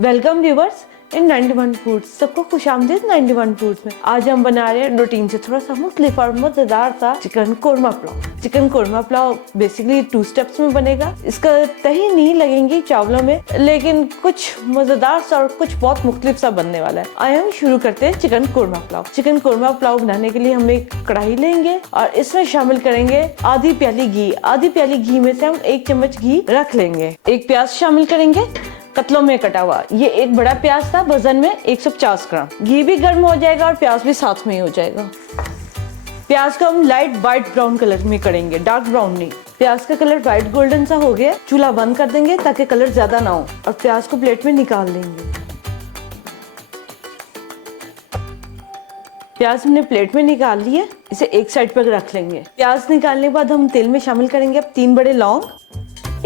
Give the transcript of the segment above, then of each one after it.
Welcome viewers इन 91 foods. सबको खुशामदीद 91 foods में। आज हम बना रहे हैं रूटीन से थोड़ा सा मुख्तलिफ और मजेदार सा chicken korma pulao. Chicken korma pulao basically 2 steps में बनेगा। इसका दही नहीं लगेंगी चावलों में, लेकिन कुछ मजेदार सा और कुछ बहुत मुख्तलिफ सा बनने वाला है। आइए हम शुरू करते हैं चिकन कोरमा पुलाव। चिकन कोरमा पुलाव बनाने के लिए हम एक कढ़ाई लेंगे और इसमें शामिल करेंगे आधी प्याली घी। आधी प्याली घी में से हम 1 चम्मच घी रख लेंगे। एक प्याज शामिल करेंगे कतलों में कटा हुआ। ये एक बड़ा प्याज था, वजन में 150 ग्राम। घी भी गर्म हो जाएगा और प्याज भी साथ में ही हो जाएगा। प्याज को हम लाइट व्हाइट ब्राउन कलर में करेंगे, डार्क ब्राउन नहीं। प्याज का कलर व्हाइट गोल्डन सा हो गया, चूल्हा बंद कर देंगे ताकि कलर ज्यादा ना हो और प्याज को प्लेट में निकाल लेंगे। प्याज हमने प्लेट में निकाल लिए, इसे एक साइड पर रख लेंगे। प्याज निकालने के बाद हम तेल में शामिल करेंगे 3 बड़े लौंग,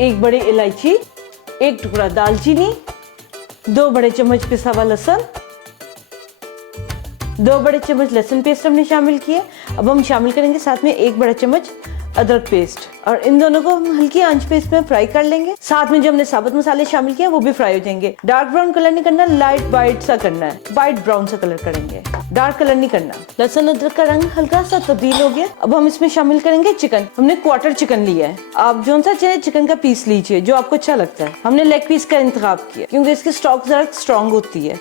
1 बड़ी इलायची, 1 टुकड़ा दालचीनी, 2 बड़े चम्मच पिसा हुआ लहसुन, 2 बड़े चम्मच लहसुन पेस्ट हमने शामिल किए। अब हम शामिल करेंगे साथ में 1 बड़ा चम्मच अदरक पेस्ट और इन दोनों को हम हल्की आंच पे इसमें फ्राई कर लेंगे। साथ में जो हमने साबुत मसाले शामिल किए वो भी फ्राई हो जाएंगे। डार्क ब्राउन कलर नहीं करना, लाइट व्हाइट सा करना है, व्हाइट ब्राउन सा कलर करेंगे, डार्क कलर नहीं करना। लहसुन अदरक का रंग हल्का सा तब्दील हो गया। अब हम इसमें शामिल करेंगे चिकन। हमने क्वार्टर चिकन लिया है, आप जो सा चाहे चिकन का पीस लीजिए जो आपको अच्छा लगता है। हमने लेग पीस का इंतखाब किया क्योंकि इसकी स्टॉक जरा स्ट्रॉन्ग होती है।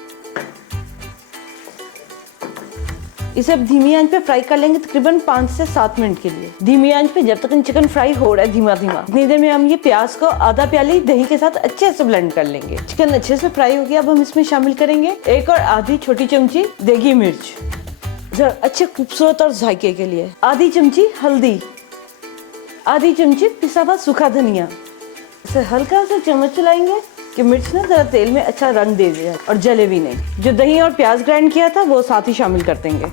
इसे अब धीमी आंच पे फ्राई कर लेंगे तकरीबन 5 से 7 मिनट के लिए। धीमी आंच पे जब तक चिकन फ्राई हो रहा है धीमा धीमा, इतनी देर में हम ये प्याज को आधा प्याली दही के साथ अच्छे से ब्लेंड कर लेंगे। चिकन अच्छे से फ्राई हो गया। अब हम इसमें शामिल करेंगे 1 और आधी छोटी चमची देगी मिर्च, जरा अच्छे खूबसूरत और जायके के लिए। आधी चमची हल्दी, आधी चमची पिसा हुआ सूखा धनिया। इसे हल्का सा चम्मच चलाएंगे कि मिर्च ना जरा तेल में अच्छा रंग दे दे और जले भी नहीं। जो दही और प्याज ग्राइंड किया था वो साथ ही शामिल कर देंगे।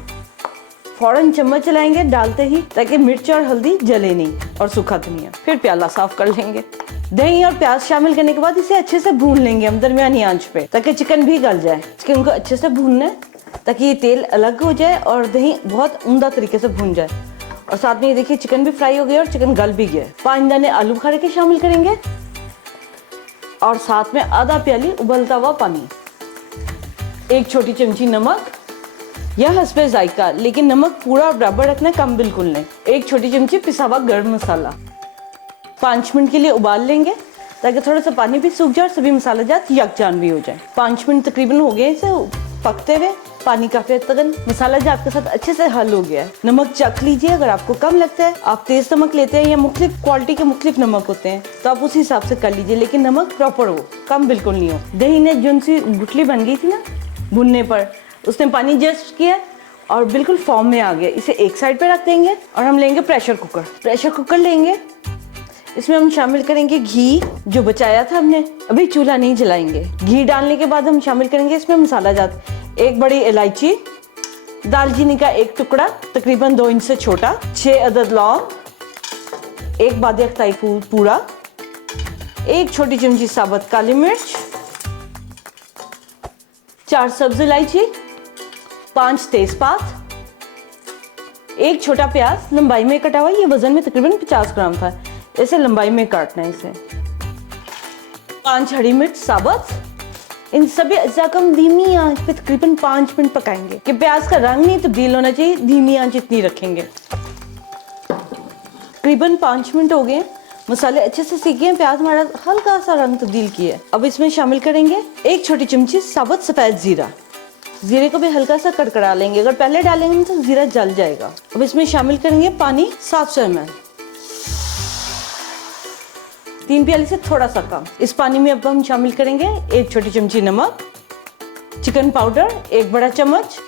फौरन चम्मच चलाएंगे डालते ही ताकि मिर्च और हल्दी जले नहीं, और सूखा धनिया। फिर प्याला साफ कर लेंगे। दही और प्याज शामिल करने के बाद इसे अच्छे से भून लेंगे हम दरमियानी आंच पे ताकि चिकन भी गल जाए। चिकन को अच्छे से भूनना है ताकि ये तेल अलग हो जाए और दही बहुत उम्दा तरीके से भून जाए। और साथ में ये देखिए चिकन भी फ्राई हो गया और चिकन गल भी गया। 5 दाने आलू बुखारे के शामिल करेंगे और साथ में आधा प्याली उबलता हुआ पानी, 1 छोटी चमची नमक या हस्बे जायका, लेकिन नमक पूरा बराबर रखना, कम बिल्कुल नहीं। 1 छोटी चमची पिसा हुआ गरम मसाला। 5 मिनट के लिए उबाल लेंगे ताकि थोड़ा सा पानी भी सूख जाए और सभी मसाला जात यकजान भी हो जाए। 5 मिनट तकरीबन हो गए इसे पकते हुए। पानी काफी हद तक मसाला जात के साथ अच्छे से हल हो गया है। नमक चख लीजिए, अगर आपको कम लगता है, आप तेज नमक लेते हैं या मुख्तलिफ क्वालिटी के मुख्तलिफ नमक होते हैं तो आप उसी हिसाब से कर लीजिए, लेकिन नमक प्रॉपर हो, कम बिल्कुल नहीं हो। दही ने जो सी गुठली बन गई थी ना भुनने पर, उसने पानी जस्ट किया और बिल्कुल फॉर्म में आ गया। इसे एक साइड पे रख देंगे और हम लेंगे प्रेशर कुकर। प्रेशर कुकर लेंगे, इसमें हम शामिल करेंगे घी जो बचाया था हमने। अभी चूल्हा नहीं जलाएंगे। घी डालने के बाद हम शामिल करेंगे इसमें मसाला जात। 1 बड़ी इलायची, दालचीनी का 1 टुकड़ा तकरीबन 2 इंच से छोटा, 6 अदद लौंग, 1 बादी अख्ताई फूल पूरा, 1 छोटी चमची साबुत काली मिर्च, 4 सब्ज इलायची, 5 तेजपात, 1 छोटा प्याज लंबाई में कटा हुआ। ये वजन में तकरीबन 50 ग्राम था, इसे लंबाई में काटना है इसे। 5 हरी मिर्च साबुत। इन सभी अज्जा को हम धीमी आंच पे तकरीबन 5 मिनट पकाएंगे कि प्याज का रंग नहीं तब्दील होना चाहिए। धीमी आंच इतनी रखेंगे। तकरीबन 5 मिनट हो गए, मसाले अच्छे से सीख गए, प्याज हमारा हल्का सा रंग तब्दील किया है। अब इसमें शामिल करेंगे 1 छोटी चमची साबुत सफेद जीरा। जीरे को भी हल्का सा कड़कड़ा लेंगे, अगर पहले डालेंगे तो जीरा जल जाएगा। अब इसमें शामिल करेंगे पानी 700 ml, 3 प्याली से थोड़ा सा कम। इस पानी में अब हम शामिल करेंगे 1 छोटी चमची नमक, चिकन पाउडर 1 बड़ा चम्मच।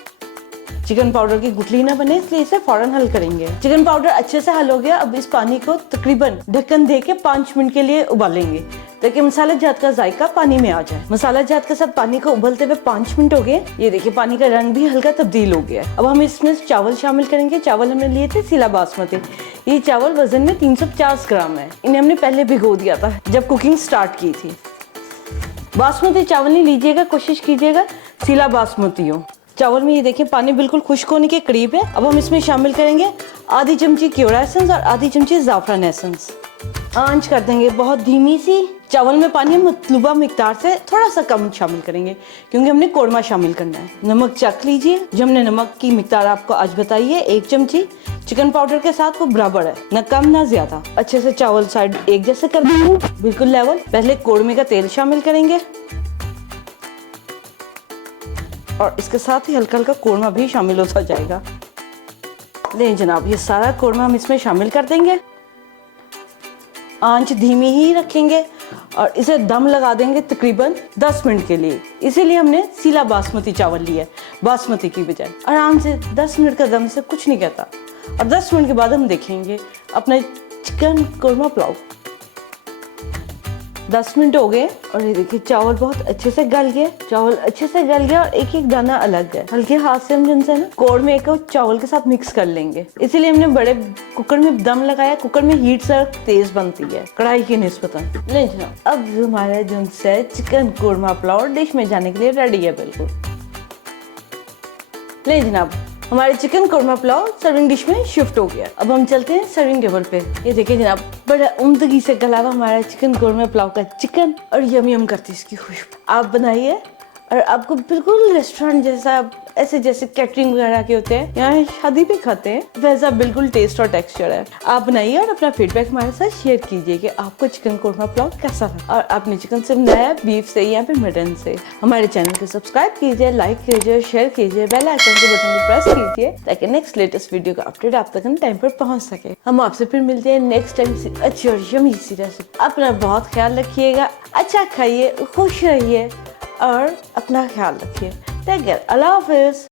चिकन पाउडर की गुठली ना बने इसलिए इसे फौरन हल करेंगे। चिकन पाउडर अच्छे से हल हो गया। अब इस पानी को तकरीबन ढक्कन दे के 5 मिनट के लिए उबालेंगे ताकि मसाला जात का जायका पानी में आ जाए। मसाला जात के साथ पानी को उबलते हुए 5 मिनट हो गए। ये देखिए पानी का रंग भी हल्का तब्दील हो गया। अब हम इसमें चावल शामिल करेंगे। चावल हमने लिए थे सीला बासमती। ये चावल वजन में 350 ग्राम है। इन्हें हमने पहले भिगो दिया था जब कुकिंग स्टार्ट की थी। बासमती चावल नहीं लीजिएगा, कोशिश कीजिएगा सीला बासमती हो। चावल में ये देखिए पानी बिल्कुल खुश्क होने के करीब है। अब हम इसमें शामिल करेंगे आधी चमची क्योरा एसेंस और आधी चमची जाफरान एसेंस। आंच कर देंगे बहुत धीमी सी। चावल में पानी हम मतलूबा मिकदार से थोड़ा सा कम शामिल करेंगे क्योंकि हमने कोरमा शामिल करना है। नमक चख लीजिए, जो हमने नमक की मिकदार आपको आज बताई है 1 चमची चिकन पाउडर के साथ वो बराबर है, न कम ना ज्यादा। अच्छे से चावल साइड एक जैसे कर देंगे, बिल्कुल लेवल। पहले कोरमे का तेल शामिल करेंगे और इसके साथ ही हल्का हल्का कोरमा भी शामिल होता जाएगा। ले जनाब, ये सारा कोरमा हम इसमें शामिल कर देंगे। आंच धीमी ही रखेंगे और इसे दम लगा देंगे तकरीबन 10 मिनट के लिए। इसीलिए हमने सीला बासमती चावल लिया है बासमती की बजाय। आराम से 10 मिनट का दम से कुछ नहीं कहता। और 10 मिनट के बाद हम देखेंगे अपना चिकन कोरमा पुलाव। 10 मिनट हो गए और ये देखिए चावल बहुत अच्छे से गल गए। चावल अच्छे से गल गया और एक एक दाना अलग है। हल्के हाथ से हम जिनसे ना कोरमे को चावल के साथ मिक्स कर लेंगे। इसीलिए हमने बड़े कुकर में दम लगाया। कुकर में हीट सर तेज बनती है कढ़ाई की निस्बतन। ले जनाब, अब हमारे जिनसे चिकन कोरमा पुलाव डिश में जाने के लिए रेडी है बिल्कुल। ले जनाब, हमारे chicken korma pulao serving dish में शिफ्ट हो गया। अब हम चलते हैं सर्विंग टेबल पे। ये देखिए जनाब, बड़ा उम्दगी से गला हुआ हमारा चिकन कोरमा पुलाव का चिकन और यम यम करती इसकी खुशबू। आप बनाइए और आपको बिल्कुल रेस्टोरेंट जैसा, ऐसे जैसे कैटरिंग वगैरह के होते हैं, यहाँ शादी पे खाते हैं, वैसा बिल्कुल टेस्ट और टेक्सचर है। आप बनाइए और अपना फीडबैक हमारे साथ शेयर कीजिए कि आपको चिकन कोरमा पुलाव कैसा लगा। और आपने चिकन से बनाया, बीफ से या फिर मटन से। हमारे चैनल को सब्सक्राइब कीजिए, लाइक कीजिए, शेयर कीजिए, बेल आइकन के बटन को प्रेस कीजिए ताकि नेक्स्ट लेटेस्ट वीडियो का अपडेट आप तक टाइम पर पहुंच सके। हम आपसे फिर मिलते हैं नेक्स्ट टाइम से अच्छी और यमी सी रेसिपी। अपना बहुत ख्याल रखिएगा, अच्छा खाइए, खुश रहिए और अपना ख्याल रखिए। टेक केयर, अल्लाह हाफिज।